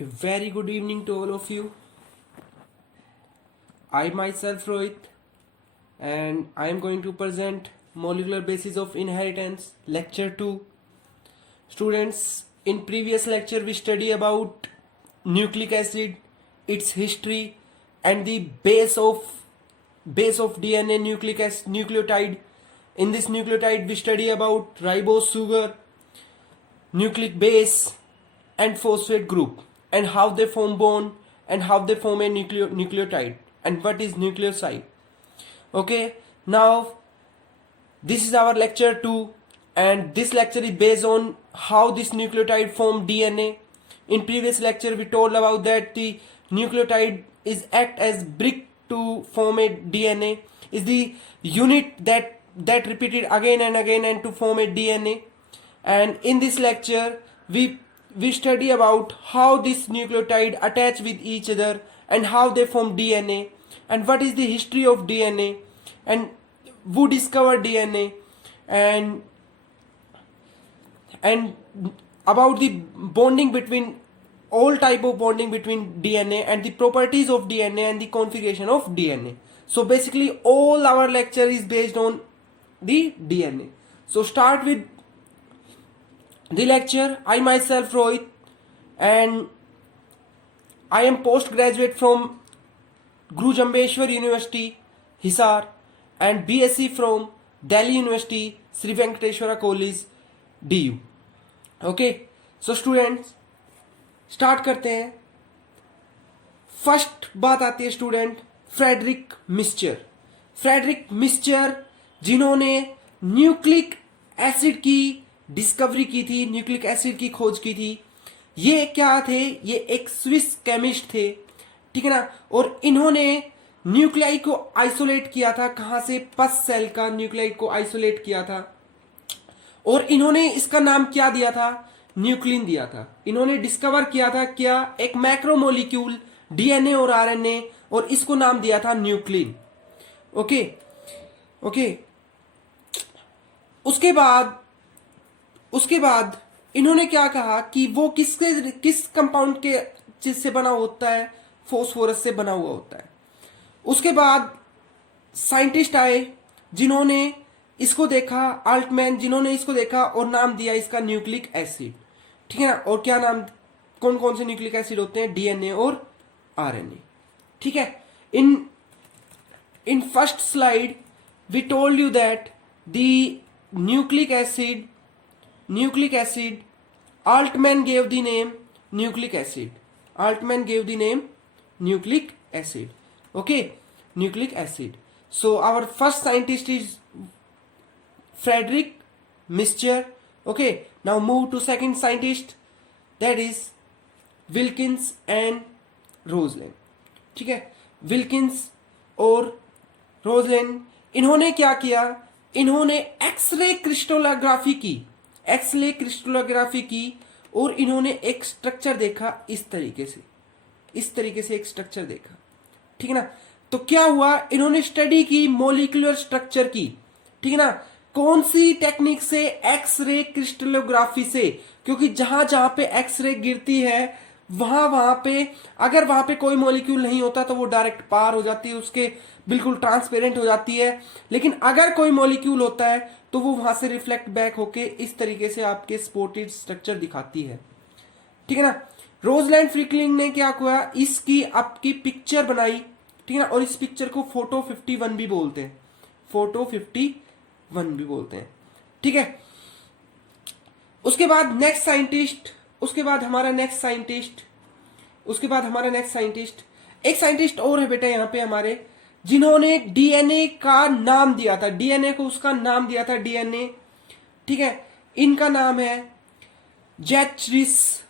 A very good evening to all of you. I myself Rohit and I am going to present Molecular Basis of Inheritance lecture 2. Students, in previous lecture we study about nucleic acid, its history and the base of DNA nucleic acid nucleotide. In this nucleotide we study about ribose sugar, nucleic base and phosphate group and how they form bond and how they form a nucleotide and what is nucleoside. Okay, now this is our lecture 2 and this lecture is based on how this nucleotide form DNA. In previous lecture we told about that the nucleotide is act as brick to form a DNA, is the unit that repeated again and again and to form a DNA. And in this lecture we study about how this nucleotide attach with each other and how they form DNA and what is the history of DNA and who discovered DNA and about the bonding between all type of bonding between DNA and the properties of DNA and the configuration of DNA. So basically all our lecture is based on the DNA. So start with the lecture. I myself Rohit and I am postgraduate from Guru Jambheshwar University, Hisar and BSc from Delhi University, Sri Venkateshwara College, DU. Okay, so students start करते हैं. First बात आती है student Frederick Miescher जिन्होंने nucleic acid की discovery की थी, nucleic acid की खोज की थी. ये क्या थे? ये एक स्विस केमिस्ट थे, ठीक है ना. और इन्होंने न्यूक्लियाई को आइसोलेट किया था. कहां से? पस सेल का न्यूक्लियाई को आइसोलेट किया था और इन्होंने इसका नाम क्या दिया था? न्यूक्लिन दिया था. इन्होंने डिस्कवर किया था क्या? एक मैक्रोमोलिक्यूल डीएनए और आरएनए, और इसको नाम दिया था न्यूक्लिन. ओके. उसके बाद इन्होंने क्या कहा कि वो किस कंपाउंड के चीज से बना होता है? फॉस्फोरस से बना हुआ होता है. उसके बाद साइंटिस्ट आए जिन्होंने इसको देखा, आल्टमैन, जिन्होंने इसको देखा और नाम दिया इसका न्यूक्लिक एसिड, ठीक है ना. और क्या नाम, कौन कौन से न्यूक्लिक एसिड होते हैं? डीएनए और आरएनए, ठीक है. In first slide we told you that the nucleic acid Altman gave the name nucleic acid. Okay, nucleic acid. So our first scientist is Frederick Mister. Okay, now move to second scientist, that is Wilkins and Rosalind. ठीक है, Wilkins और रोजलैंड. इन्होंने क्या किया? इन्होंने x ray crystallography की और इन्होंने एक स्ट्रक्चर देखा. इस तरीके से एक स्ट्रक्चर देखा, ठीक है ना. तो क्या हुआ? इन्होंने स्टडी की मॉलिक्यूलर स्ट्रक्चर की, ठीक है ना. कौन सी टेक्निक से? एक्सरे क्रिस्टलोग्राफी से. क्योंकि जहां जहां पे एक्सरे गिरती है वहां पे अगर वहां पे कोई मॉलिक्यूल नहीं होता तो वो डायरेक्ट पार हो जाती है, उसके बिल्कुल ट्रांसपेरेंट हो जाती है. लेकिन अगर कोई मॉलिक्यूल होता है तो वो वहां से रिफ्लेक्ट बैक होके इस तरीके से आपके स्पॉटेड स्ट्रक्चर दिखाती है, ठीक है ना. रोजलैंड फ्रिकलिंग ने क्या किया? इसकी आपकी पिक्चर बनाई, ठीक है ना. और इस पिक्चर को फोटो 51 भी बोलते हैं, ठीक है. उसके बाद हमारा नेक्स्ट साइंटिस्ट एक साइंटिस्ट और है बेटा यहां पे हमारे, जिन्होंने डीएनए का नाम दिया था. डीएनए को उसका नाम दिया था डीएनए, ठीक है. इनका नाम है जैचरिस.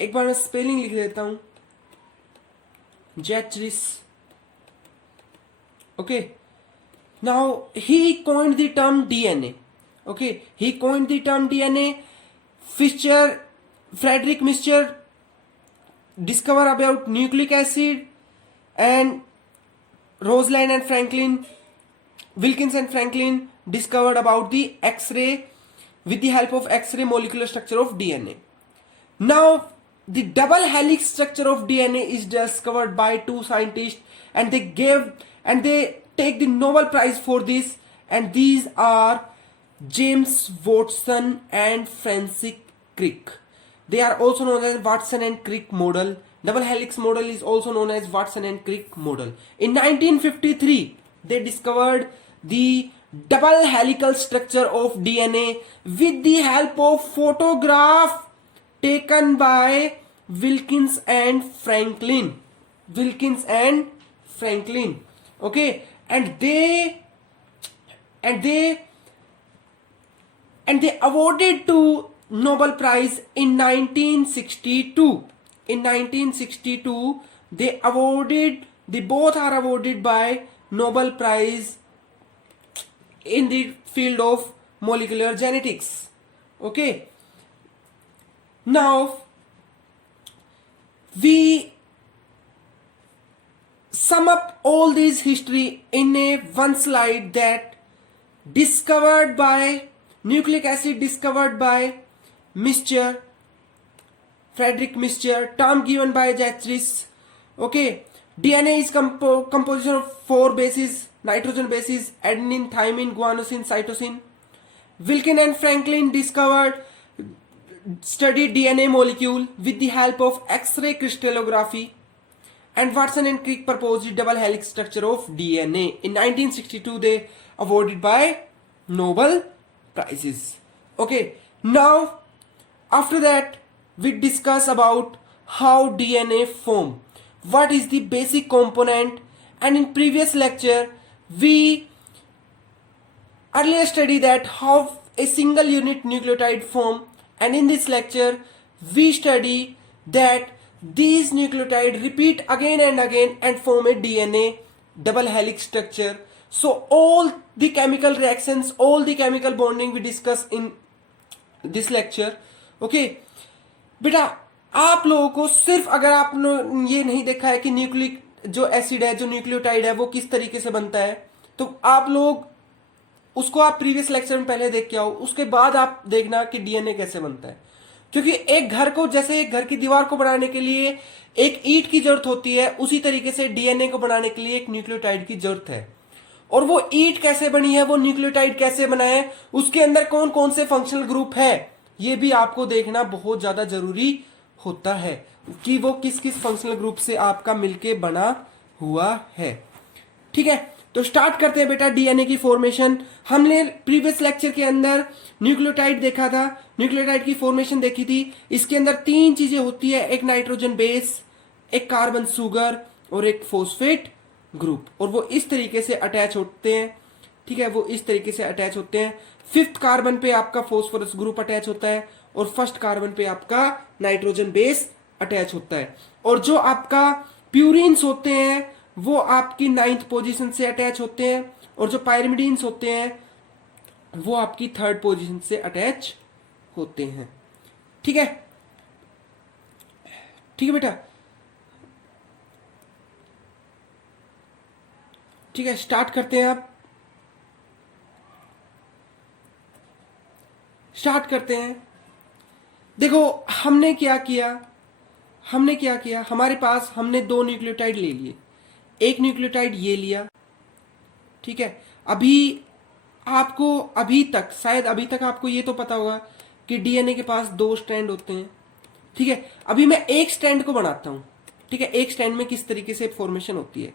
एक बार मैं स्पेलिंग लिख देता हूं, Zacharias. Okay, now he coined the term DNA. Okay, he coined the term DNA. Frederick Mister discovered about nucleic acid, and Rosalind and Wilkins and Franklin discovered about the X-ray with the help of X-ray molecular structure of DNA. Now the double helix structure of DNA is discovered by two scientists, and they take the Nobel Prize for this, and these are James Watson and Francis Crick. They are also known as Watson and Crick model. Double helix model is also known as Watson and Crick model. In 1953, they discovered the double helical structure of DNA with the help of photograph taken by Wilkins and Franklin. Okay, and they awarded to Nobel Prize in 1962. In 1962, they both are awarded by Nobel Prize in the field of molecular genetics. Okay. Now, we sum up all this history in one slide, that nucleic acid discovered by Mr. Frederick Mr. term given by Jeffries. Okay, DNA is composition of 4 bases, nitrogen bases, adenine, thymine, guanosine, cytosine. Wilkins and Franklin studied DNA molecule with the help of X-ray crystallography, and Watson and Crick proposed the double helix structure of DNA. In 1962, they awarded by Nobel Prizes. Okay, now after that we discuss about how DNA form, what is the basic component, and in previous lecture we earlier studied that how a single unit nucleotide form, and in this lecture we study that these nucleotides repeat again and again and form a DNA double helix structure. So all the chemical reactions, all the chemical bonding we discuss in this lecture. Okay, बेटा आप लोगों को सिर्फ अगर आपने ये नहीं देखा है कि न्यूक्लिक जो एसिड है, जो न्यूक्लियोटाइड है, वो किस तरीके से बनता है, तो आप लोग उसको आप प्रीवियस लेक्चर में पहले देख के आओ, उसके बाद आप देखना कि डीएनए कैसे बनता है. क्योंकि एक घर को, जैसे एक घर की दीवार को बनाने के लिए एक ईंट की जरूरत होती है, उसी तरीके से डीएनए को बनाने के लिए एक न्यूक्लियोटाइड की जरूरत है. और वो ईंट कैसे बनी है, वो न्यूक्लियोटाइड कैसे बना है, उसके अंदर कौन कौन से फंक्शनल ग्रुप है, ये भी आपको देखना बहुत ज्यादा जरूरी होता है कि वो किस किस फंक्शनल ग्रुप से आपका मिलके बना हुआ है. ठीक है, तो स्टार्ट करते हैं बेटा डीएनए की फॉर्मेशन. हमने प्रीवियस लेक्चर के अंदर न्यूक्लियोटाइड देखा था, न्यूक्लियोटाइड की फॉर्मेशन देखी थी. इसके अंदर 3 चीजें होती है, एक नाइट्रोजन बेस, एक कार्बन सुगर और एक फॉस्फेट ग्रुप, और वो इस तरीके से अटैच होते हैं. ठीक है, वो इस तरीके से अटैच होते हैं. 5th कार्बन पे आपका फॉस्फोरस ग्रुप अटैच होता है और 1st कार्बन पे आपका नाइट्रोजन बेस अटैच होता है. और जो आपका प्यूरिन्स होते हैं वो आपकी 9th पोजीशन से अटैच होते हैं, और जो पायरिमिडीन्स होते हैं वो आपकी 3rd पोजीशन से अटैच होते हैं. ठीक है, ठीक है बेटा. ठीक है, स्टार्ट करते हैं. स्टार्ट करते हैं. देखो हमने क्या किया, हमारे पास हमने 2 न्यूक्लियोटाइड ले लिए. एक न्यूक्लियोटाइड ये लिया. ठीक है, अभी आपको शायद अभी तक आपको ये तो पता होगा कि डीएनए के पास 2 स्ट्रैंड होते हैं. ठीक है, अभी मैं एक स्ट्रैंड को बनाता हूं. ठीक है, एक स्ट्रैंड में किस तरीके से फॉर्मेशन होती है.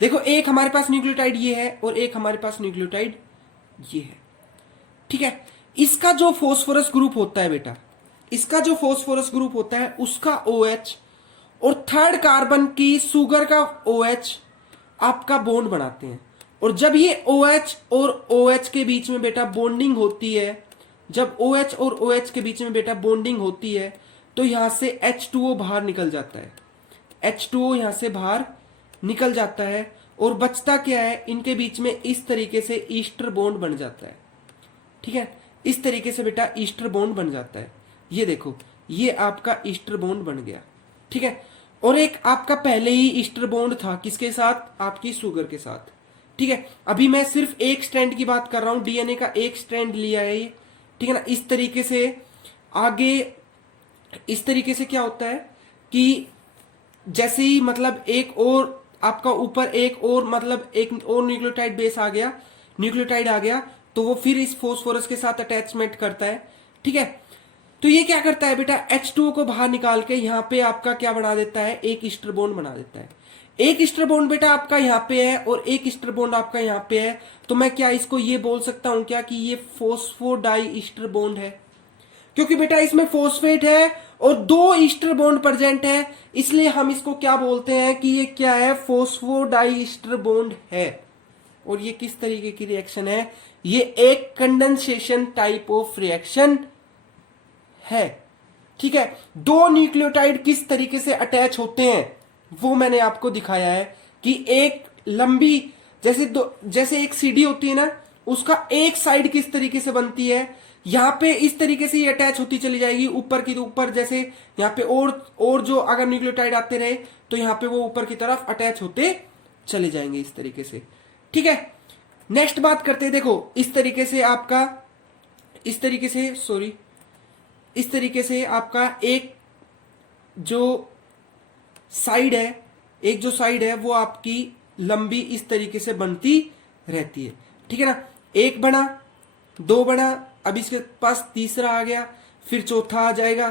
देखो, एक हमारे पास न्यूक्लियोटाइड ये है और एक हमारे पास न्यूक्लियोटाइड ये है. ठीक है, इसका जो फॉस्फोरस ग्रुप होता है बेटा, इसका जो फॉस्फोरस ग्रुप होता है उसका OH और 3rd कार्बन की सुगर का OH आपका बॉन्ड बनाते हैं. और जब ये OH और OH के बीच में बेटा बॉन्डिंग होती है, जब OH और OH के बीच में बेटा बॉन्डिंग होती है, तो यहां से H2O बाहर निकल जाता है. H2O यहां से बाहर निकल जाता है और बचता क्या है, इनके बीच में इस तरीके से ईस्टर बॉन्ड बन जाता है. ठीक है, इस तरीके से बेटा ईस्टर बॉन्ड बन जाता है. ये देखो, ये आपका ईस्टर बॉन्ड बन गया. ठीक है, और एक आपका पहले ही ईस्टर बॉन्ड था किसके साथ, आपकी सुगर के साथ. ठीक है, अभी मैं सिर्फ एक स्ट्रैंड की बात कर रहा हूं, डीएनए का एक स्ट्रैंड लिया है ये. ठीक है ना, इस तरीके से आगे, इस तरीके से क्या होता है, कि जैसे ही मतलब एक और आपका ऊपर एक और मतलब एक और न्यूक्लियोटाइड बेस आ गया, न्यूक्लियोटाइड आ गया, तो वो फिर इस फोस्फोरस के साथ अटैचमेंट करता है। ठीक है, तो ये क्या करता है बेटा, H2O को बाहर निकाल के यहाँ पे आपका क्या बना देता है, एक ईस्टर बॉन्ड बना देता है। एक ईस्टर बॉन्ड बेटा आपका यहाँ पे है और एक ईस्टर बॉन्ड आपका यहाँ पे है, तो मैं क्या इसको ये बोल सकता हूं क्या कि ये फोस्फोडाई ईस्टर बॉन्ड है, क्योंकि बेटा इसमें फोस्फेट है और 2 ईस्टर बॉन्ड प्रेजेंट है, इसलिए हम इसको क्या बोलते हैं कि ये क्या है, फोस्फोडाई ईस्टर बॉन्ड है। और ये किस तरीके की रिएक्शन है, ये एक कंडेंसेशन टाइप ऑफ रिएक्शन है। ठीक है, 2 न्यूक्लियोटाइड किस तरीके से अटैच होते हैं वो मैंने आपको दिखाया है कि एक लंबी जैसे एक सीढ़ी होती है ना, उसका एक साइड किस तरीके से बनती है, यहां पे इस तरीके से ये अटैच होती चली जाएगी ऊपर की ऊपर, जैसे यहां पे और जो अगर न्यूक्लियोटाइड आते रहे तो यहां पे वो ऊपर की तरफ अटैच होते चले जाएंगे इस तरीके से। ठीक है, नेक्स्ट बात करते हैं। देखो इस तरीके से आपका एक जो साइड है वो आपकी लंबी इस तरीके से बनती रहती है। ठीक है ना, एक बना, 2 बना, अब इसके पास तीसरा आ गया, फिर चौथा आ जाएगा।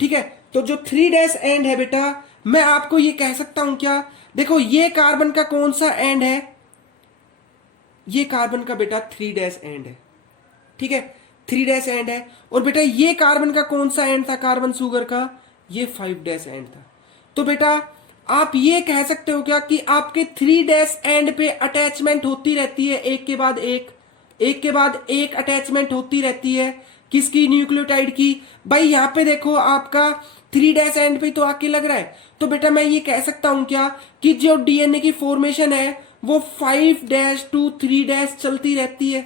ठीक है, तो जो 3' एंड है बेटा, मैं आपको ये कह सकता हूं क्या, देखो ये कार्बन का कौन सा एंड है, ये कार्बन का बेटा 3' एंड है। ठीक है, 3' एंड है, और बेटा ये कार्बन का कौन सा एंड था, कार्बन शुगर का, ये 5' एंड था। तो बेटा आप ये कह सकते हो क्या कि आपके 3' एंड पे अटैचमेंट होती रहती है, एक के बाद एक अटैचमेंट होती रहती है, किसकी, न्यूक्लियोटाइड की। भाई यहां पे देखो आपका 3' एंड पे तो आके लग रहा है, तो बेटा मैं ये कह सकता हूं क्या कि जो डीएनए की फॉर्मेशन है वो 5' to 3' चलती रहती है,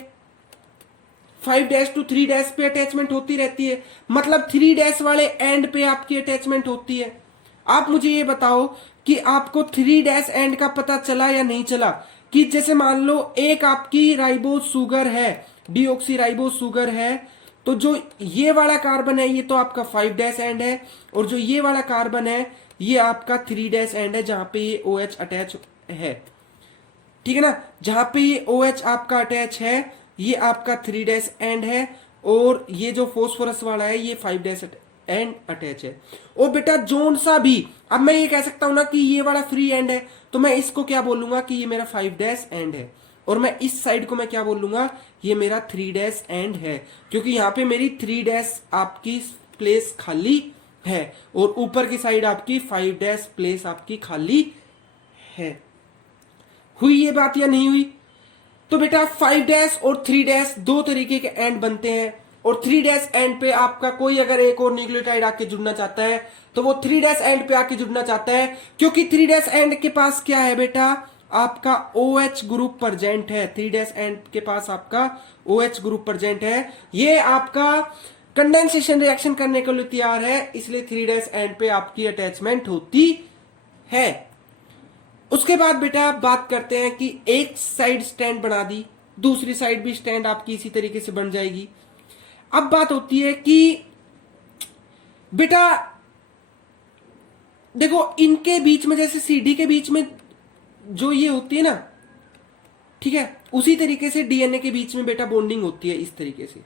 5' to 3' पे अटैचमेंट होती रहती है, मतलब 3' वाले एंड पे आपकी अटैचमेंट होती है। आप मुझे ये बताओ कि आपको 3' एंड का पता चला या नहीं चला, कि जैसे मान लो एक आपकी राइबोज शुगर है, डीऑक्सी राइबोज शुगर है, तो जो ये वाला कार्बन है ये तो आपका 5' एंड है, और जो ये वाला कार्बन है ये आपका 3' एंड है, जहां पे ये OH अटैच है। ठीक है ना, जहां पे ये OH आपका अटैच है ये आपका 3' एंड है, और ये जो फोस्फोरस वाला है ये 5' एंड अटैच है। और बेटा जोन सा भी, अब मैं ये कह सकता हूं ना कि ये वाला फ्री एंड है, तो मैं इसको क्या बोलूंगा कि ये मेरा 5' एंड है, और मैं इस साइड को मैं क्या बोलूंगा, ये मेरा 3' एंड है, क्योंकि यहां पे मेरी 3' आपकी प्लेस खाली है और ऊपर की साइड आपकी 5' प्लेस आपकी खाली है। हुई ये बात या नहीं हुई? तो बेटा 5' और 3' 2 तरीके के एंड बनते हैं, और 3' एंड पे आपका कोई अगर एक और न्यूक्लियोटाइड आके जुड़ना चाहता है तो वो 3' एंड पे आके जुड़ना चाहता है, क्योंकि 3' एंड के पास क्या है बेटा, आपका OH ग्रुप प्रेजेंट है। 3' एंड के पास आपका OH ग्रुप प्रेजेंट है, ये आपका कंडेंसेशन रिएक्शन करने के लिए तैयार है, इसलिए 3' एंड पे आपकी अटैचमेंट होती है। उसके बाद बेटा बात करते हैं कि एक साइड स्टैंड बना दी, दूसरी साइड भी स्टैंड आपकी इसी तरीके से बन जाएगी। अब बात होती है कि बेटा देखो इनके बीच में, जैसे CD के बीच में जो ये होती है ना, ठीक है, उसी तरीके से डीएनए के बीच में बेटा बॉन्डिंग होती है इस तरीके से।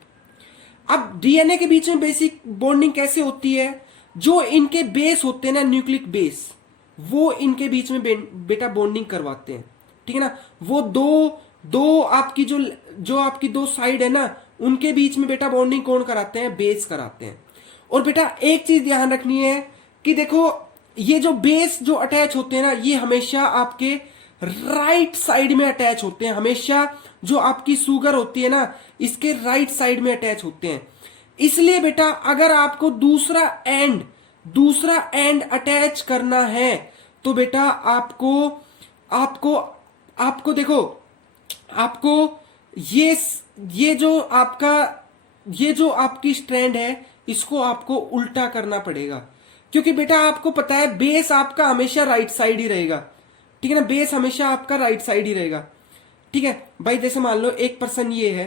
अब डीएनए के बीच में बेसिक बॉन्डिंग कैसे होती है, जो इनके बेस होते हैं ना, न्यूक्लिक बेस, वो इनके बीच में बेटा बॉन्डिंग करवाते हैं। ठीक है ना, वो दो आपकी जो आपकी 2 साइड है ना, उनके बीच में बेटा बॉन्डिंग कौन कराते हैं, बेस कराते हैं। और बेटा एक चीज ध्यान रखनी है कि देखो ये जो बेस जो अटैच होते हैं ना, ये हमेशा आपके राइट साइड में अटैच होते हैं, हमेशा जो आपकी शुगर होती है ना, इसके राइट साइड में अटैच होते हैं। इसलिए बेटा अगर आपको दूसरा एंड अटैच करना है तो बेटा आपको देखो, आपको ये जो आपकी स्ट्रैंड है इसको आपको उल्टा करना पड़ेगा, क्योंकि बेटा आपको पता है बेस आपका हमेशा राइट साइड ही रहेगा। ठीक है ना, बेस हमेशा आपका राइट साइड ही रहेगा। ठीक है भाई, जैसे मान लो एक पर्सन ये है,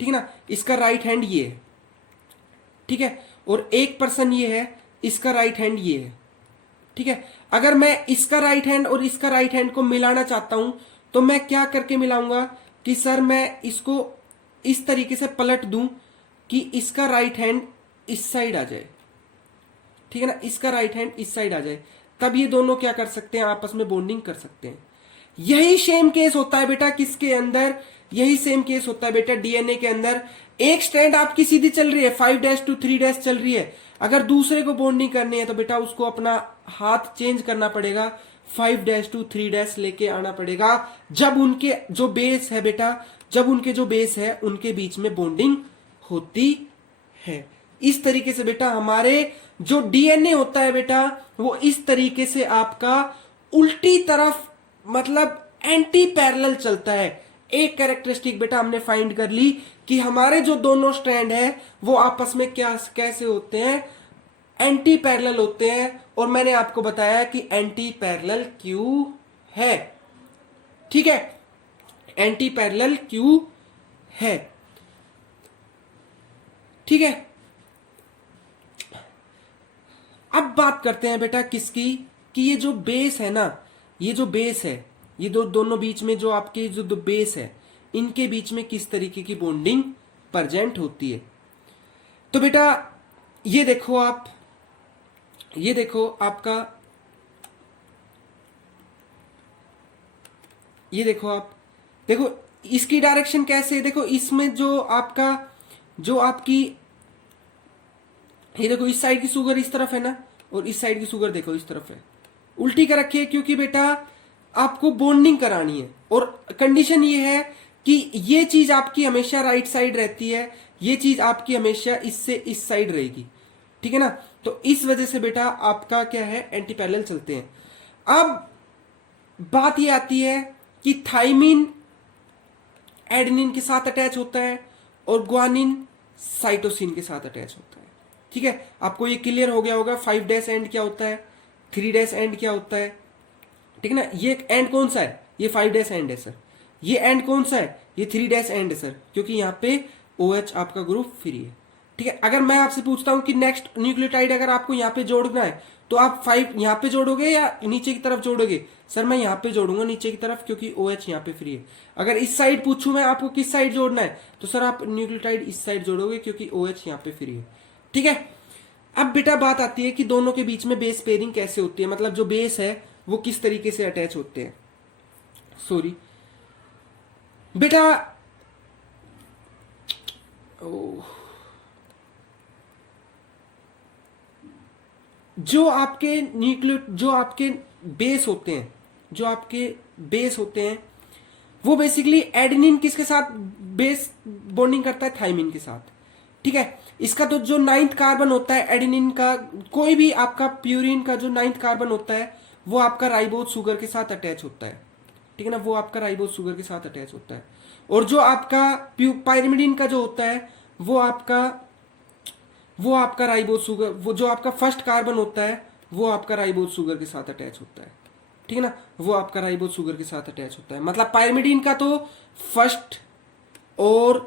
ठीक है ना, इसका राइट हैंड ये है, ठीक है, और एक पर्सन ये है, इसका राइट हैंड ये है। ठीक है। अगर मैं इसका राइट हैंड और इसका राइट हैंड को मिलाना चाहता हूं तो मैं क्या करके मिलाऊंगा कि सर मैं इसको इस तरीके से पलट दूं कि इसका राइट हैंड इस साइड आ जाए, ठीक है ना, इसका राइट हैंड इस साइड आ जाए, तब ये दोनों क्या कर सकते हैं, आपस में बॉन्डिंग कर सकते हैं। यही सेम केस होता है बेटा किसके अंदर, यही सेम केस होता है बेटा डीएनए के अंदर। एक स्ट्रैंड आपकी सीधी चल रही है, 5' to 3' चल रही है, अगर दूसरे को बॉन्डिंग करनी है तो बेटा उसको अपना हाथ चेंज करना पड़ेगा, 5' to 3' लेके आना पड़ेगा, जब उनके जो बेस है बेटा, जब उनके जो बेस है उनके बीच में बॉन्डिंग होती है। इस तरीके से बेटा हमारे जो डीएनए होता है बेटा वो इस तरीके से आपका उल्टी तरफ मतलब एंटी पैरेलल चलता है। एक कैरेक्टरिस्टिक बेटा हमने फाइंड कर ली कि हमारे जो दोनों स्ट्रैंड है वो आपस में क्या कैसे होते हैं, एंटी पैरेलल होते हैं। और मैंने आपको बताया कि एंटी पैरेलल क्यों है, ठीक है, एंटी पैरेलल क्यों है, ठीक है। अब बात करते हैं बेटा किसकी, कि ये जो बेस है ना, ये जो बेस है, ये दोनों बीच में जो आपके जो दो बेस है इनके बीच में किस तरीके की बॉन्डिंग प्रेजेंट होती है। तो बेटा ये देखो आप, ये देखो आपका, ये देखो आप, देखो इसकी डायरेक्शन कैसे है, देखो इसमें जो आपका जो आपकी ये देखो इस साइड की शुगर इस तरफ है ना, और इस साइड की शुगर देखो इस तरफ है, उल्टी कर रखी है क्योंकि बेटा आपको बॉन्डिंग करानी है। और कंडीशन ये है कि ये चीज आपकी हमेशा राइट साइड रहती है, ये चीज आपकी हमेशा इससे इस साइड रहेगी, ठीक है ना। तो इस वजह से बेटा आपका क्या है, एंटी पैरेलल चलते हैं। अब बात ये आती है कि थाइमिन एडेनिन के साथ अटैच होता है और ग्वानिन साइटोसिन के साथ अटैच होता है, ठीक है। आपको ये क्लियर हो गया होगा 5' एंड क्या होता है, 3' एंड क्या होता है, ठीक है ना। ये एंड कौन सा है, ये 5' एंड है सर, ये एंड कौन सा है, ये 3' एंड है सर, क्योंकि यहाँ पे OH आपका ग्रुप फ्री है, ठीक है। अगर मैं आपसे पूछता हूं कि नेक्स्ट न्यूक्लियोटाइड अगर आपको यहाँ पे जोड़ना है तो आप 5 यहाँ पे जोड़ोगे या नीचे की तरफ जोड़ोगे, सर मैं यहाँ पे जोड़ूंगा नीचे की तरफ क्योंकि OH यहाँ पे फ्री है। अगर इस साइड पूछूं मैं आपको किस साइड जोड़ना है तो सर आप न्यूक्लियोटाइड इस साइड जोड़ोगे क्योंकि OH यहाँ पे फ्री है, ठीक है। अब बेटा बात आती है कि दोनों के बीच में बेस पेयरिंग कैसे होती है, मतलब जो बेस है वो किस तरीके से अटैच होते हैं। सॉरी बेटा, जो आपके न्यूक्लियो जो आपके बेस होते हैं, जो आपके बेस होते हैं वो बेसिकली एडेनिन किसके साथ बेस बॉन्डिंग करता है, थाइमिन के साथ, ठीक है। इसका तो जो 9th कार्बन होता है एडेनिन का, कोई भी आपका प्यूरिन का जो 9th कार्बन होता है वो आपका राइबोज शुगर के साथ अटैच होता है, ठीक है ना, वो आपका राइबोज शुगर के साथ अटैच होता है। और जो आपका पाइरिमिडीन का जो होता है वो आपका राइबोज शुगर, वो जो आपका फर्स्ट कार्बन होता है वो आपका राइबोज शुगर के साथ अटैच होता है, ठीक है ना, वो आपका राइबोज शुगर के साथ अटैच होता है। मतलब पाइरिमिडीन का तो फर्स्ट और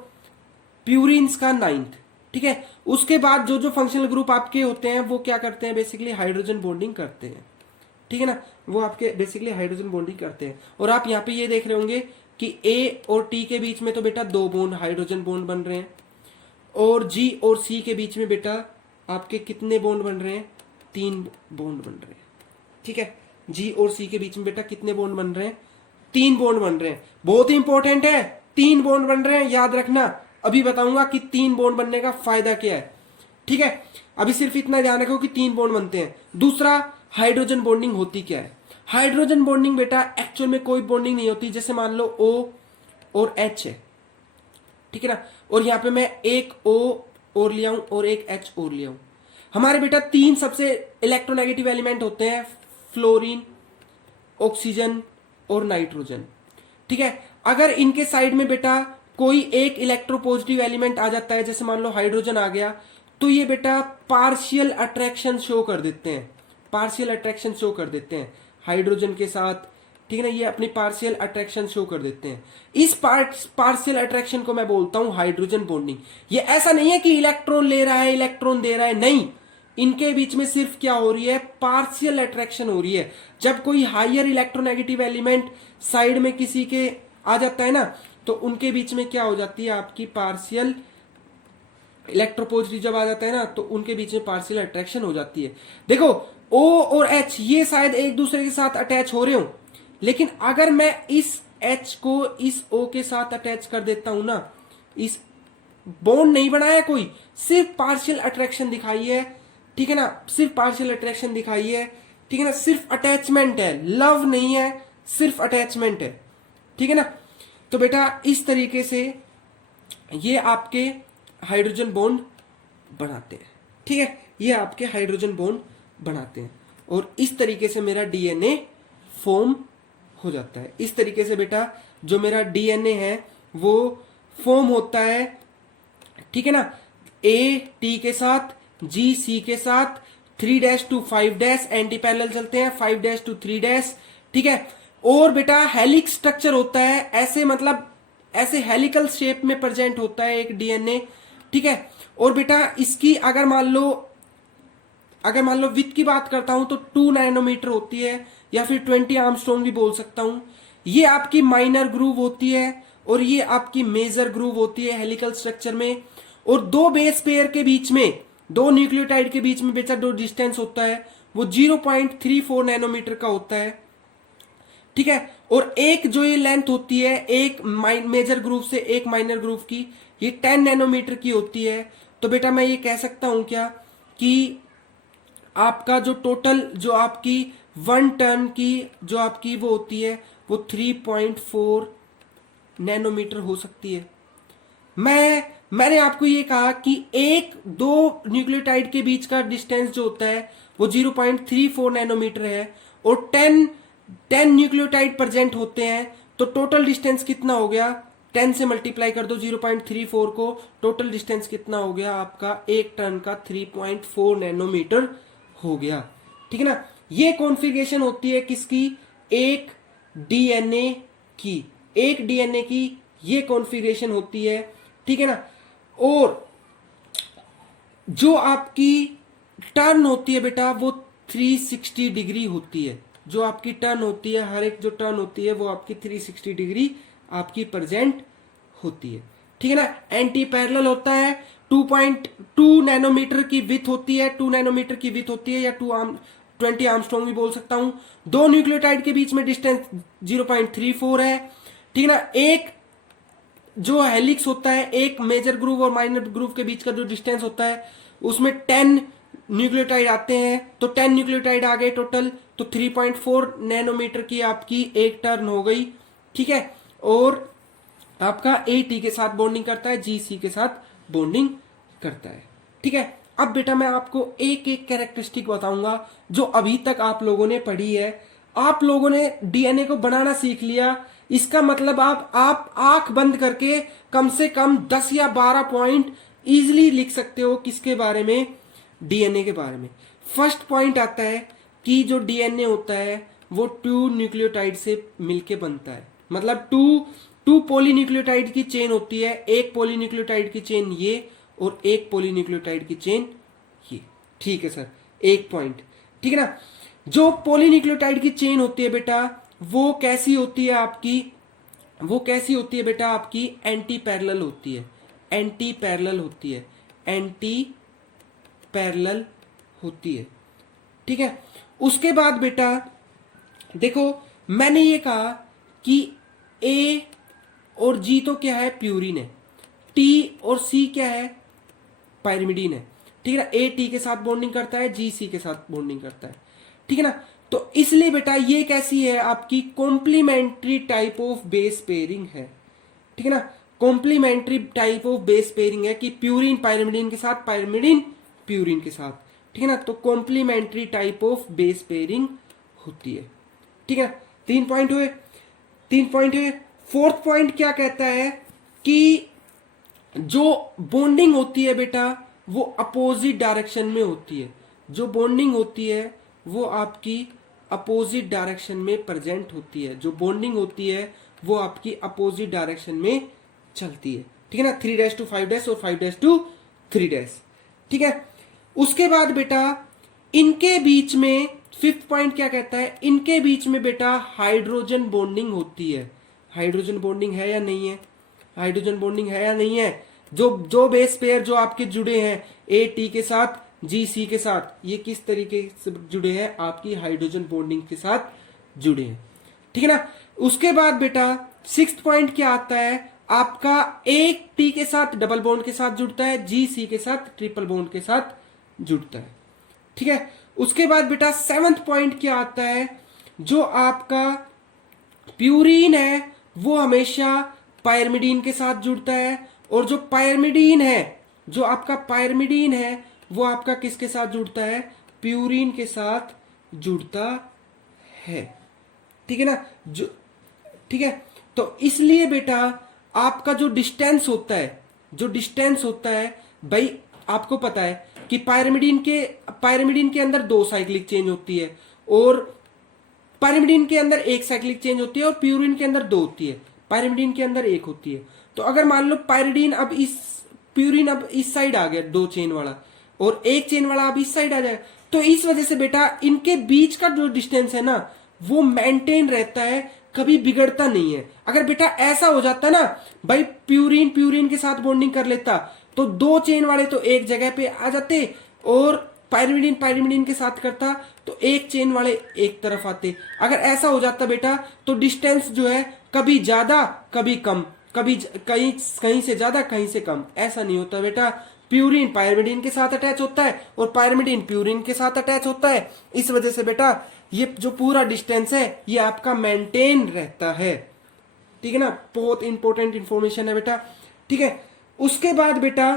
प्यूरिन्स का 9th, ठीक है। उसके बाद जो जो फंक्शनल ग्रुप आपके होते हैं वो क्या करते हैं, बेसिकली हाइड्रोजन बॉन्डिंग करते हैं, ठीक है ना, वो आपके बेसिकली हाइड्रोजन बॉन्डिंग करते हैं। और आप यहाँ पे ये देख रहे होंगे कि A और T के बीच में तो बेटा 2 बॉन्ड हाइड्रोजन बॉन्ड बन रहे हैं, और G और C के बीच में बेटा आपके कितने बॉन्ड बन रहे हैं, 3 बॉन्ड बन रहे हैं, ठीक है। G और C के बीच में बेटा कितने बॉन्ड बन रहे हैं, 3 बॉन्ड बन रहे हैं। बहुत ही इंपॉर्टेंट है, 3 बॉन्ड बन रहे हैं, याद रखना। अभी बताऊंगा कि 3 बॉन्ड बनने का फायदा क्या है, ठीक है। अभी सिर्फ इतना ध्यान रखो कि 3 बॉन्ड बनते हैं। दूसरा, हाइड्रोजन बॉन्डिंग होती क्या है। हाइड्रोजन बॉन्डिंग बेटा एक्चुअल में कोई बॉन्डिंग नहीं होती। जैसे मान लो O और H है, ठीक है ना, और यहां पे मैं एक O और ले आऊं और एक H और ले आऊं। हमारे बेटा 3 सबसे इलेक्ट्रोनेगेटिव एलिमेंट होते हैं, फ्लोरीन, ऑक्सीजन और नाइट्रोजन, ठीक है। अगर इनके साइड में बेटा कोई एक इलेक्ट्रोपॉजिटिव एलिमेंट आ जाता है, जैसे मान लो हाइड्रोजन आ गया, तो ये बेटा पार्शियल अट्रैक्शन शो कर देते हैं, पार्शियल अट्रैक्शन शो कर देते हैं हाइड्रोजन के साथ, ठीक है ना, ये अपनी पार्शियल अट्रैक्शन शो कर देते हैं। इस पार्शियल अट्रैक्शन को मैं बोलता हूं हाइड्रोजन बॉन्डिंग। ये ऐसा नहीं है कि इलेक्ट्रॉन ले रहा है इलेक्ट्रॉन दे रहा है, नहीं, इनके बीच में सिर्फ क्या हो रही है, पार्शियल अट्रैक्शन हो रही है। जब कोई हायर इलेक्ट्रोनेगेटिव एलिमेंट साइड में किसी के आ जाता है ना, तो उनके बीच में क्या हो जाती है, आपकी पार्शियल इलेक्ट्रोपॉजिटिव जब आ जाता है ना, तो उनके बीच में पार्शियल अट्रैक्शन हो जाती है। देखो O और H ये शायद एक दूसरे के साथ अटैच हो रहे हो, लेकिन अगर मैं इस H को इस O के साथ अटैच कर देता हूं ना, इस बॉन्ड नहीं बनाया कोई, सिर्फ पार्शियल अट्रैक्शन दिखाई है, ठीक है ना, सिर्फ पार्शियल अट्रैक्शन दिखाई है, ठीक है ना, सिर्फ अटैचमेंट है, लव नहीं है, सिर्फ अटैचमेंट है, ठीक है ना। तो बेटा इस तरीके से ये आपके हाइड्रोजन बॉन्ड बनाते हैं, ठीक है, ये आपके हाइड्रोजन बॉन्ड बनाते हैं, और इस तरीके से मेरा डीएनए फॉर्म हो जाता है। इस तरीके से बेटा जो मेरा डीएनए है वो फॉर्म होता है, ठीक है ना, ए टी के साथ, जी सी के साथ, 3' to 5' एंटी पैरेलल चलते हैं, 5' to 3', ठीक है। और बेटा हेलिक्स स्ट्रक्चर होता है, ऐसे मतलब ऐसे हेलिकल शेप में प्रेजेंट होता है एक डीएनए, ठीक है। और बेटा इसकी अगर मान लो विथ की बात करता हूं तो 2 नैनोमीटर होती है, या फिर 20 आर्मस्ट्रॉन्ग भी बोल सकता हूं। ये आपकी माइनर ग्रूव होती है और ये आपकी मेजर ग्रूव होती है हेलिकल स्ट्रक्चर में। और दो बेस पेयर के बीच में, दो न्यूक्लियोटाइड के बीच में बेटा जो डिस्टेंस होता है वो 0.34 नैनोमीटर का होता है, ठीक है। और एक जो ये लेंथ होती है एक मेजर ग्रूव से एक माइनर ग्रूव की, ये 10 नैनोमीटर की होती है। तो बेटा मैं ये कह सकता हूं क्या कि आपका जो टोटल जो आपकी 1 टन की जो आपकी वो होती है वो 3.4 नैनोमीटर हो सकती है। मैंने आपको ये कहा कि एक दो न्यूक्लियोटाइड के बीच का डिस्टेंस जो होता है वो 0.34 नैनोमीटर है, और 10 न्यूक्लियोटाइड प्रेजेंट होते हैं, तो टोटल डिस्टेंस कितना हो गया, 10 से मल्टीप्लाई कर दो 0.34 को, टोटल डिस्टेंस कितना हो गया आपका एक टन का 3.4 नैनोमीटर हो गया, ठीक है ना। ये कॉन्फ़िगरेशन होती है किसकी, एक डीएनए की, एक डीएनए की ये कॉन्फ़िगरेशन होती है, ठीक है ना। और जो आपकी टर्न होती है बेटा वो 360 डिग्री होती है, जो आपकी टर्न होती है, हर एक जो टर्न होती है वो आपकी 360 डिग्री आपकी प्रेजेंट होती है, ठीक है ना। एंटी पैरेलल होता है, 2.2 नैनोमीटर की विथ होती है, 2 नैनोमीटर की विथ होती है, या 20 आर्मस्ट्रॉन्ग भी बोल सकता हूं। दो न्यूक्लियोटाइड के बीच में डिस्टेंस 0.34 है, ठीक है ना। एक जो हेलिक्स होता है, एक मेजर ग्रूव और माइनर ग्रूव के बीच का जो डिस्टेंस होता है उसमें 10 न्यूक्लियोटाइड आते हैं, तो 10 न्यूक्लियोटाइड आ गए टोटल, तो 3.4 नैनोमीटर की आपकी एक टर्न हो गई, ठीक है। और आपका ए टी के साथ बॉन्डिंग करता है, जी सी के साथ बॉन्डिंग करता है, ठीक है। अब बेटा मैं आपको एक एक कैरेक्टरिस्टिक बताऊंगा जो अभी तक आप लोगों ने पढ़ी है। आप लोगों ने डीएनए को बनाना सीख लिया, इसका मतलब आप आंख बंद करके कम से कम 10 या 12 पॉइंट इजीली लिख सकते हो किसके बारे में, डीएनए के बारे में। फर्स्ट पॉइंट आता है कि जो डीएनए होता है वो 2 न्यूक्लियोटाइड से मिलके बनता है, मतलब टू पॉलीन्यूक्लियोटाइड की चेन होती है, एक पॉलीन्यूक्लियोटाइड की चेन ये और एक पॉलीन्यूक्लियोटाइड की चेन ये, ठीक है सर, एक पॉइंट, ठीक है ना। जो पॉलीन्यूक्लियोटाइड की चेन होती है बेटा वो कैसी होती है आपकी, वो कैसी होती है बेटा आपकी, एंटी पैरेलल होती है, एंटी पैरेलल होती है, एंटी पैरेलल होती है, ठीक है। उसके बाद बेटा देखो मैंने ये कहा कि ए और जी तो क्या है, प्यूरिन है, टी और सी क्या है, पायरिमिडीन है, ठीक है ना। ए टी के साथ बॉन्डिंग करता है, जी सी के साथ बॉन्डिंग करता है, ठीक है ना। तो इसलिए बेटा ये कैसी है आपकी, complementary type of base pairing है, ठीक है ना। Complementary type of base pairing है कि प्यूरिन पायरिमिडीन के साथ, पायरिमिडीन प्यूरिन के साथ, ठीक है ना। तो complementary type of base pairing होती है, ठीक है। 3 पॉइंट हुए, 3 पॉइंट हुए। फोर्थ पॉइंट क्या कहता है कि जो बॉन्डिंग होती है बेटा वो अपोजिट डायरेक्शन में होती है, जो बॉन्डिंग होती है वो आपकी अपोजिट डायरेक्शन में प्रेजेंट होती है, जो बॉन्डिंग होती है वो आपकी अपोजिट डायरेक्शन में चलती है, ठीक है ना। 3' to 5' और 5' to 3', ठीक है। उसके बाद बेटा इनके बीच में फिफ्थ पॉइंट क्या कहता है, इनके बीच में बेटा हाइड्रोजन बॉन्डिंग होती है। हाइड्रोजन बॉन्डिंग है या नहीं है, हाइड्रोजन बॉन्डिंग है या नहीं है। जो बेस पेयर जो आपके जुड़े हैं ए टी के साथ, जी सी के साथ, ये किस तरीके से जुड़े हैं, आपकी हाइड्रोजन बॉन्डिंग के साथ जुड़े हैं, ठीक है ना। उसके बाद बेटा सिक्स्थ पॉइंट क्या आता है, आपका एक टी के साथ डबल बॉन्ड के साथ जुड़ता है, जी सी के साथ ट्रिपल बॉन्ड के साथ जुड़ता है, ठीक है। उसके बाद बेटा सेवंथ पॉइंट क्या आता है, जो आपका प्यूरीन है वो हमेशा पायरमिडीन के साथ जुड़ता है, और जो पायरमिडीन है, जो आपका पायरमिडीन है वो आपका किसके साथ जुड़ता है, प्यूरीन के साथ जुड़ता है, ठीक है ना। जो ठीक है, तो इसलिए बेटा आपका जो डिस्टेंस होता है, जो डिस्टेंस होता है भाई, आपको पता है कि पायरमिडीन के अंदर 2 साइक्लिक चेंज होती है, और पायरिमिडीन के अंदर 1 साइक्लिक चेंज होती है, और प्यूरिन के अंदर 2 होती है, पायरिमिडीन के अंदर 1 होती है। तो अगर मान लो पायरिडीन अब प्यूरिन अब इस साइड आ गया 2 चेन वाला, और 1 चेन वाला अब इस साइड आ जाए, तो इस वजह से बेटा इनके बीच का जो डिस्टेंस है ना वो मेंटेन रहता है, कभी बिगड़ता नहीं है। अगर बेटा ऐसा हो जाता ना भाई, प्यूरिन के साथ बॉन्डिंग कर लेता तो 2 चेन वाले तो एक जगह पे आ जाते, और पायरिमिडीन के साथ करता तो 1 चेन वाले एक तरफ आते। अगर ऐसा हो जाता बेटा तो डिस्टेंस जो है कभी ज्यादा कभी कम, कभी कहीं से ज्यादा कहीं से कम, ऐसा नहीं होता बेटा। प्यूरिन पायरिमिडीन के साथ अटैच होता है, और पायरिमिडीन प्यूरिन के साथ अटैच होता है। इस वजह से बेटा ये जो पूरा डिस्टेंस है ये आपका मेंटेन रहता है, ठीक है ना। बहुत इंपॉर्टेंट इंफॉर्मेशन है बेटा, ठीक है। उसके बाद बेटा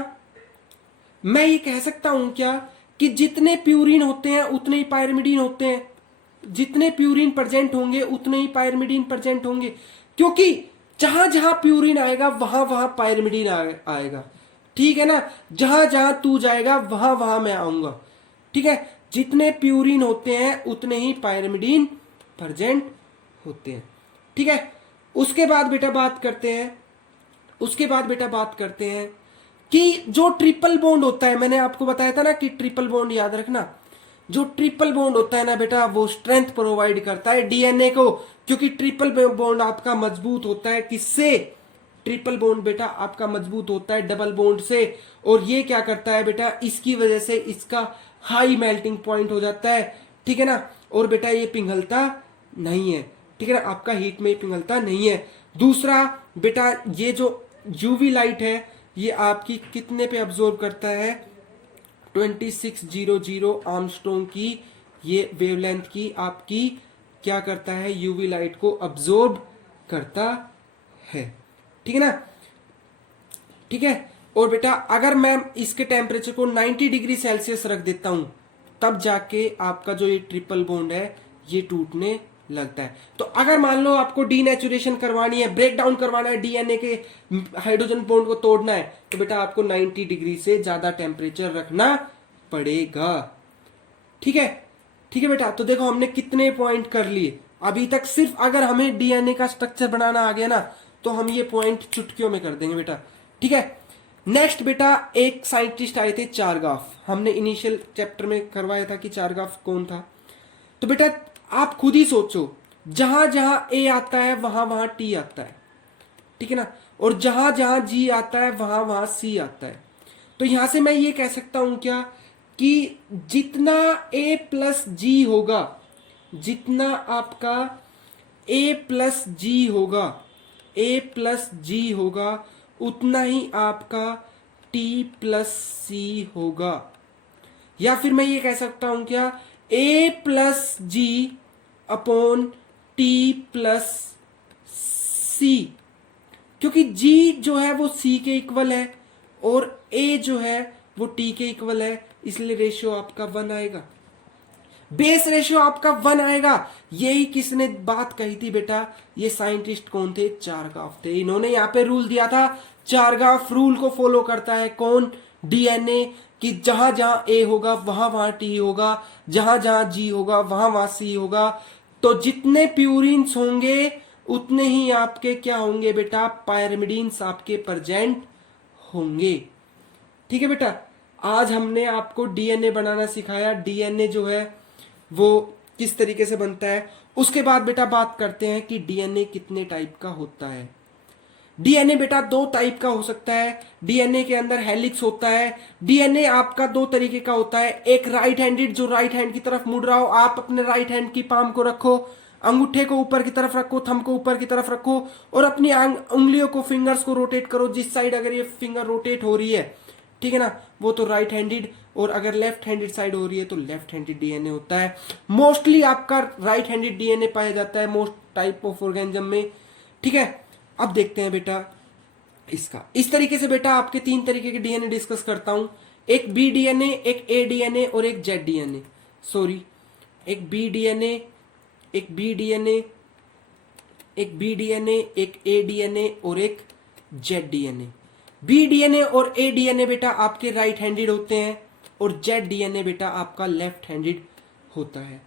मैं ये कह सकता हूं क्या कि जितने प्यूरिन होते हैं उतने ही पायरिमिडीन होते हैं, जितने प्यूरिन प्रेजेंट होंगे उतने ही पायरिमिडीन प्रेजेंट होंगे, क्योंकि जहां जहां प्यूरिन आएगा वहां वहां पायरिमिडीन आएगा, ठीक है ना। जहां जहां तू जाएगा वहां वहां मैं आऊंगा, ठीक है। जितने प्यूरिन होते हैं उतने ही पायरिमिडीन प्रेजेंट होते हैं, ठीक है। उसके बाद बेटा बात करते हैं कि जो ट्रिपल बॉन्ड होता है, मैंने आपको बताया था ना कि ट्रिपल बॉन्ड याद रखना, जो ट्रिपल बॉन्ड होता है ना बेटा वो स्ट्रेंथ प्रोवाइड करता है डीएनए को, क्योंकि ट्रिपल बॉन्ड आपका मजबूत होता है किससे, ट्रिपल बॉन्ड बेटा आपका मजबूत होता है डबल बॉन्ड से, और ये क्या करता है बेटा, इसकी वजह से इसका हाई मेल्टिंग पॉइंट हो जाता है, ठीक है ना। और बेटा ये पिघलता नहीं है, ठीक है ना, आपका हीट में पिघलता नहीं है। दूसरा बेटा ये जो यूवी लाइट है ये आपकी कितने पे अब्जॉर्ब करता है, 2600 आर्मस्ट्रॉन्ग की ये वेवलेंथ की आपकी क्या करता है, यूवी लाइट को अब्जॉर्ब करता है, ठीक है ना, ठीक है। और बेटा अगर मैं इसके टेम्परेचर को 90 डिग्री सेल्सियस रख देता हूं तब जाके आपका जो ये ट्रिपल बॉन्ड है ये टूटने लगता है। तो अगर मान लो आपको डीनेचुरेशन करवानी है, ब्रेक डाउन करवाना है, डीएनए के हाइड्रोजन बॉन्ड को तोड़ना है, तो बेटा आपको 90 डिग्री से ज्यादा टेम्परेचर रखना पड़ेगा, ठीक है, ठीक है बेटा। तो देखो हमने कितने पॉइंट कर लिए अभी तक, सिर्फ अगर हमें डीएनए का स्ट्रक्चर बनाना आ गया ना तो हम ये पॉइंट चुटकियों में कर देंगे बेटा, ठीक है। नेक्स्ट बेटा एक साइंटिस्ट आए थे चारगाफ, हमने इनिशियल चैप्टर में करवाया था कि चारगाफ कौन था। तो बेटा आप खुद ही सोचो, जहां जहां ए आता है वहां वहां टी आता है, ठीक है ना, और जहां जहां जी आता है वहां वहां सी आता है। तो यहां से मैं ये कह सकता हूं क्या कि जितना ए प्लस जी होगा, जितना आपका ए प्लस जी होगा, ए प्लस जी होगा, उतना ही आपका टी प्लस सी होगा। या फिर मैं ये कह सकता हूं क्या, ए प्लस जी अपॉन टी प्लस सी, क्योंकि जी जो है वो सी के इक्वल है और ए जो है वो टी के इक्वल है, इसलिए रेशियो आपका 1 आएगा, बेस रेशियो आपका 1 आएगा। यही किसने बात कही थी बेटा, ये साइंटिस्ट कौन थे, चारगाफ थे। इन्होंने यहाँ पे रूल दिया था, चारगाफ रूल को फॉलो करता है कौन, डीएनए, कि जहां जहां ए होगा वहां वहां टी होगा, जहां जहां जी होगा वहां वहां सी होगा। तो जितने प्यूरिन्स होंगे उतने ही आपके क्या होंगे बेटा, पायरिमिडीन्स आपके प्रेजेंट होंगे, ठीक है बेटा। आज हमने आपको डीएनए बनाना सिखाया। डीएनए जो है वो किस तरीके से बनता है। उसके बाद बेटा बात करते हैं कि डीएनए कितने टाइप का होता है। डीएनए बेटा दो टाइप का हो सकता है। डीएनए के अंदर हेलिक्स होता है। डीएनए आपका दो तरीके का होता है, एक राइट हैंडेड जो राइट हैंड की तरफ मुड़ रहा हो, आप अपने राइट हैंड की पाम को रखो, अंगूठे को ऊपर की तरफ रखो, थंब को ऊपर की तरफ रखो और अपनी उंगलियों को, फिंगर्स को रोटेट करो जिस साइड अगर ये फिंगर रोटेट हो रही है, ठीक है ना, वो तो राइट हैंडेड। और अगर लेफ्ट हैंडेड साइड हो रही है तो लेफ्ट हैंडेड डीएनए होता है। मोस्टली आपका राइट हैंडेड डीएनए पाया जाता है मोस्ट टाइप ऑफ ऑर्गेनिज्म में, ठीक है। अब देखते हैं बेटा इसका। इस तरीके से बेटा आपके तीन तरीके के डीएनए डिस्कस करता हूं, एक बी डीएनए, एक ए डीएनए और एक जेड डीएनए। सॉरी, एक बी डीएनए, एक बी डीएनए, एक बी डीएनए, एक ए डीएनए और एक जेड डीएनए। बी डीएनए और ए डीएनए बेटा आपके राइट हैंडेड होते हैं और जेड डीएनए बेटा आपका लेफ्ट हैंडेड होता है,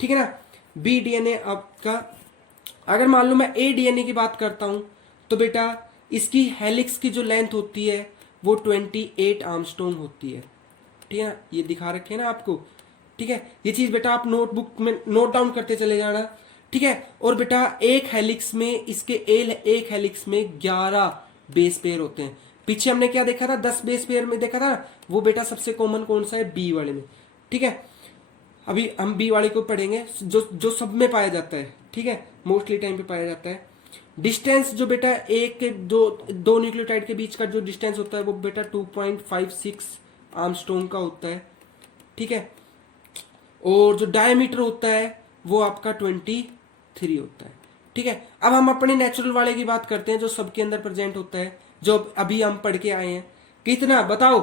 ठीक है ना। बी डीएनए आपका, अगर मान लो मैं ए डीएनए की बात करता हूं तो बेटा इसकी हेलिक्स की जो लेंथ होती है वो 28 आर्मस्ट्रॉन्ग होती है, ठीक है ना। ये दिखा रखे हैं ना आपको, ठीक है। ये चीज बेटा आप नोटबुक में नोट डाउन करते चले जाना, ठीक है। और बेटा एक हेलिक्स में इसके एक हेलिक्स में 11 बेस पेयर होते हैं। पीछे हमने क्या देखा था, 10 बेस पेयर में देखा था, वो बेटा सबसे कॉमन कौन सा है, बी वाले में, ठीक है। अभी हम बी वाले को पढ़ेंगे जो जो सब में पाया जाता है, ठीक है, मोस्टली टाइम पे पाया जाता है। डिस्टेंस जो बेटा एक के दो न्यूक्लियोटाइड के बीच का जो डिस्टेंस होता है वो बेटा 2.56 आर्मस्ट्रॉन्ग का होता है, ठीक है। और जो डायमीटर होता है वो आपका 23 होता है, ठीक है। अब हम अपने नेचुरल वाले की बात करते हैं जो सबके अंदर प्रेजेंट होता है, जो अभी हम पढ़ के आए हैं। कितना बताओ,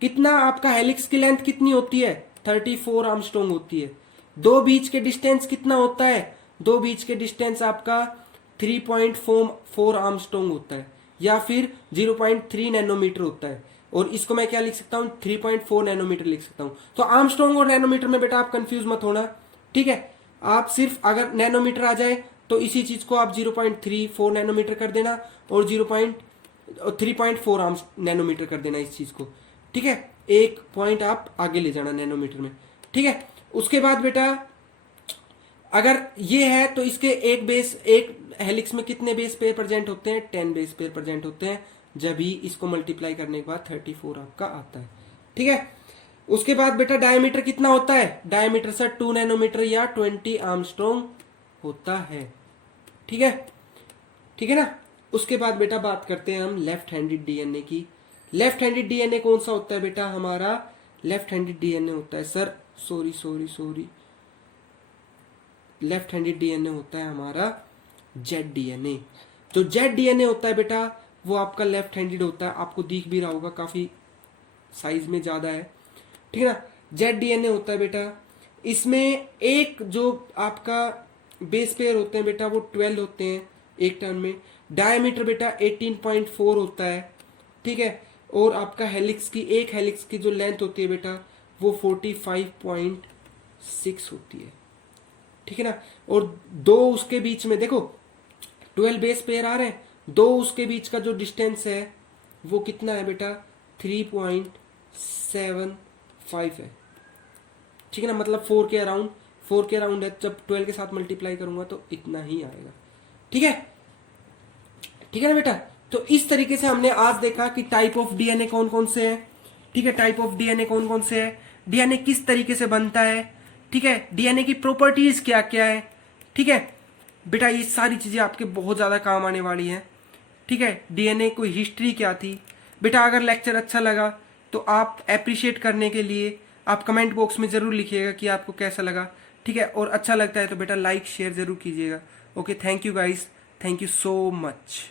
कितना आपका हेलिक्स की लेंथ कितनी होती है, 34 आर्मस्ट्रॉन्ग होती है। दो बीच के डिस्टेंस कितना होता है, दो बीच के डिस्टेंस आपका 3.4 आर्मस्ट्रॉन्ग होता है या फिर 0.3 नैनोमीटर होता है। और इसको मैं क्या लिख सकता हूं, 3.4 नैनोमीटर लिख सकता हूं। तो आर्मस्ट्रॉन्ग और नैनोमीटर में बेटा आप कंफ्यूज मत होना, ठीक है। आप सिर्फ अगर नैनोमीटर आ जाए तो इसी चीज को आप 0.34 नैनोमीटर कर देना और 3.4 नैनोमीटर कर देना इस चीज को, ठीक है। एक पॉइंट आप आगे ले जाना नैनोमीटर में, ठीक है। उसके बाद बेटा अगर ये है तो इसके एक हेलिक्स में कितने बेस पेयर प्रेजेंट होते हैं, 10 बेस पेयर प्रेजेंट होते हैं। जब ही इसको मल्टीप्लाई करने के बाद 34 आपका आता है, ठीक है। उसके बाद बेटा डायमीटर कितना होता है, डायमीटर सर 2 नैनोमीटर या 20 आर्मस्ट्रॉन्ग होता है, ठीक है, ठीक है ना। उसके बाद बेटा बात करते हैं हम लेफ्ट हैंडेड डीएनए की। लेफ्ट हैंडेड डीएनए कौन सा होता है बेटा, हमारा लेफ्ट हैंडेड डीएनए होता है sir, sorry, left handed DNA होता है हमारा जेड डीएनए। जो जेड डीएनए होता है बेटा वो आपका लेफ्ट हैंडेड होता है, आपको दिख भी रहा होगा, काफी साइज में ज्यादा है, ठीक है ना। जेड डीएनए होता है बेटा, इसमें एक जो आपका बेस पेयर होते हैं बेटा वो 12 होते हैं एक टर्न में। डायमीटर बेटा 18.4 होता है, ठीक है। और आपका हेलिक्स की, एक हेलिक्स की जो लेंथ होती है बेटा वो 45.6 होती है, ठीक है ना। और दो उसके बीच में देखो 12 बेस पेयर आ रहे हैं, दो उसके बीच का जो डिस्टेंस है वो कितना है बेटा, 3.75 है, ठीक है ना। मतलब 4 के अराउंड है। जब 12 के साथ मल्टीप्लाई करूंगा तो इतना ही आएगा, ठीक है, ठीक है ना बेटा। तो इस तरीके से हमने आज देखा कि टाइप ऑफ डीएनए कौन कौन से हैं, ठीक है। टाइप ऑफ डीएनए कौन कौन से है, डीएनए किस तरीके से बनता है, ठीक है। डीएनए की प्रॉपर्टीज क्या क्या है, ठीक है बेटा। ये सारी चीजें आपके बहुत ज्यादा काम आने वाली हैं, ठीक है। डीएनए की हिस्ट्री क्या थी बेटा। अगर लेक्चर अच्छा लगा तो आप अप्रिशिएट करने के लिए आप कमेंट बॉक्स में जरूर लिखिएगा कि आपको कैसा लगा, ठीक है। और अच्छा लगता है तो बेटा लाइक शेयर जरूर कीजिएगा। Okay, thank you guys, thank you so much.